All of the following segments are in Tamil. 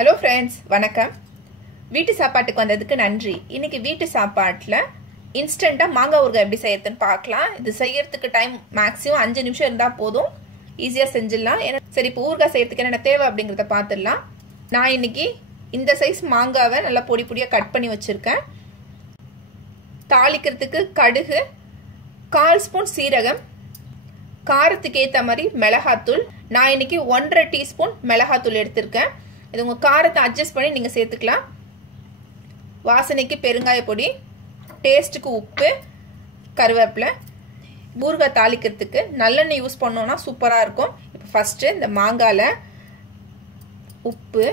ஹலோ ஃப்ரெண்ட்ஸ், வணக்கம். வீட்டு சாப்பாட்டுக்கு வந்ததுக்கு நன்றி. இன்னைக்கு வீட்டு சாப்பாட்டில் இன்ஸ்டண்ட்டாக மாங்காய் ஊறுகாய் எப்படி செய்யறதுன்னு பார்க்கலாம். இது செய்யறதுக்கு டைம் மேக்ஸிமம் 5 நிமிஷம் இருந்தால் போதும், ஈஸியாக செஞ்சிடலாம். ஏன்னா சரி, இப்போ ஊறுகாய் செய்யறதுக்கு என்னென்ன தேவை அப்படிங்கிறத பார்த்துடலாம். நான் இன்னைக்கு இந்த சைஸ் மாங்காவை நல்லா பொடி பொடியாக கட் பண்ணி வச்சுருக்கேன். தாளிக்கிறதுக்கு கடுகு, 1/4 ஸ்பூன் சீரகம், காரத்துக்கு ஏற்ற மாதிரி மிளகாத்தூள். நான் இன்னைக்கு 1.5 டீஸ்பூன் மிளகாத்தூள் எடுத்திருக்கேன். இது உங்கள் காரத்தை அட்ஜஸ்ட் பண்ணி நீங்கள் சேர்த்துக்கலாம். வாசனைக்கு பெருங்காய பொடி, டேஸ்ட்டுக்கு உப்பு, கருவேப்பிலை. ஊறுகாய் தாளிக்கிறதுக்கு நல்லெண்ணெய் யூஸ் பண்ணோன்னா சூப்பராக இருக்கும். இப்போ ஃபஸ்ட்டு இந்த மாங்காயில் உப்பு,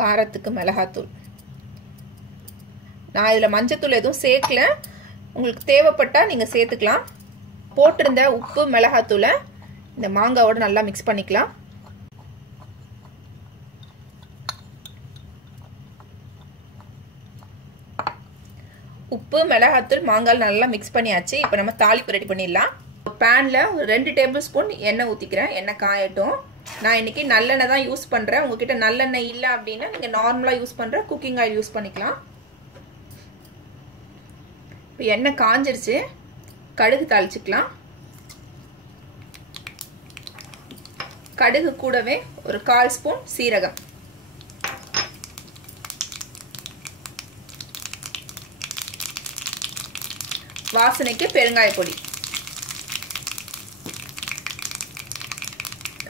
காரத்துக்கு மிளகாத்தூள். நான் இதில் மஞ்சத்தூள் எதுவும் சேர்க்கல, உங்களுக்கு தேவைப்பட்டால் நீங்கள் சேர்த்துக்கலாம். போட்டிருந்த உப்பு மிளகாத்தூளை இந்த மாங்காவோட நல்லா மிக்ஸ் பண்ணிக்கலாம். உப்பு மிளகாத்தூள் மாங்காய் நல்லா மிக்ஸ் பண்ணியாச்சு. இப்போ நம்ம தாளிப்பு ரெடி பண்ணிடலாம். பேனில் 2 டேபிள் ஸ்பூன் எண்ணெய் ஊற்றிக்கிறேன். எண்ணெய் காயட்டும். நான் இன்னைக்கு நல்லெண்ணெய் தான் யூஸ் பண்ணுறேன். உங்ககிட்ட நல்லெண்ணெய் இல்லை அப்படின்னா நீங்கள் நார்மலாக யூஸ் பண்ணுற குக்கிங் ஆயில் யூஸ் பண்ணிக்கலாம். இப்போ எண்ணெய் காஞ்சிருச்சு, கடுகு தாளிச்சுக்கலாம். கடுகு கூடவே ஒரு 1/4 ஸ்பூன் சீரகம், வாசனைக்கு பெருங்காய பொடி,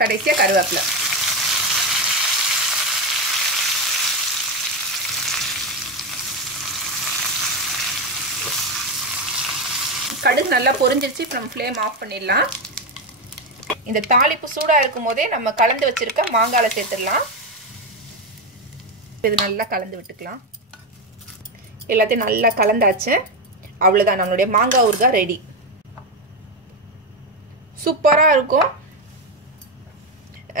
கடைசியா கருவேப்பிலை. கடுகு நல்லா பொரிஞ்சிருச்சு. இப்போ நம்ம ஃப்ளேம் ஆஃப் பண்ணிடலாம். இந்த தாளிப்பு சூடாக இருக்கும் போதே நம்ம கலந்து வச்சிருக்க மாங்காயை சேர்த்துடலாம். இது நல்லா கலந்து விட்டுக்கலாம். எல்லாத்தையும் நல்லா கலந்தாச்சு. அவ்வளோதான், நம்மளுடைய மாங்காய் ஊறுகாய் ரெடி. சூப்பராக இருக்கும்.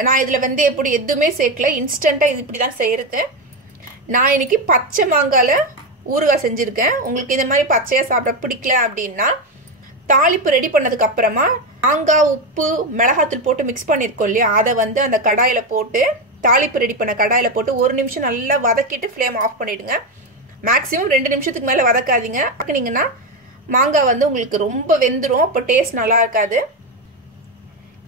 நான் இதில் எப்படி எதுவுமே சேர்க்கல, இன்ஸ்டண்ட்டாக இது இப்படி தான் செய்கிறது. நான் இன்னைக்கு பச்சை மாங்காயில் ஊறுகாய் செஞ்சுருக்கேன். உங்களுக்கு இந்த மாதிரி பச்சையாக சாப்பிட பிடிக்கல அப்படின்னா தாளிப்பு ரெடி பண்ணதுக்கு அப்புறமா மாங்காய், உப்பு, மிளகாத்தூள் போட்டு மிக்ஸ் பண்ணியிருக்கோம் இல்லையா, அதை அந்த கடாயில் போட்டு, தாளிப்பு ரெடி பண்ண கடாயில் போட்டு 1 நிமிஷம் நல்லா வதக்கிட்டு ஃப்ளேம் ஆஃப் பண்ணிவிடுங்க. மேக்ஸிமம் 2 நிமிஷத்துக்கு மேலே வதக்காதீங்க. வதக்குனீங்கன்னா மாங்காய் உங்களுக்கு ரொம்ப வெந்துடும். அப்போ டேஸ்ட் நல்லா இருக்காது.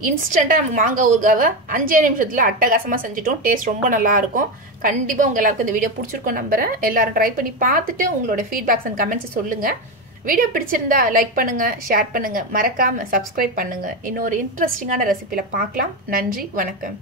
இன்ஸ்டண்ட்டாக நம்ம மாங்காய் ஊறுகாவை 5 நிமிஷத்தில் அட்டகாசமாக செஞ்சுட்டோம். டேஸ்ட் ரொம்ப நல்லா இருக்கும். கண்டிப்பாக உங்கள் எல்லாருக்கும் இந்த வீடியோ பிடிச்சிருக்கோம் நம்புறேன். எல்லாரும் ட்ரை பண்ணி பார்த்துட்டு உங்களோட ஃபீட்பேக்ஸ் அண்ட் கமெண்ட்ஸ் சொல்லுங்கள். வீடியோ பிடிச்சிருந்தா லைக் பண்ணுங்கள், ஷேர் பண்ணுங்கள், மறக்காமல் சப்ஸ்கிரைப் பண்ணுங்கள். இன்னொரு இன்ட்ரெஸ்டிங்கான ரெசிபியில் பார்க்கலாம். நன்றி, வணக்கம்.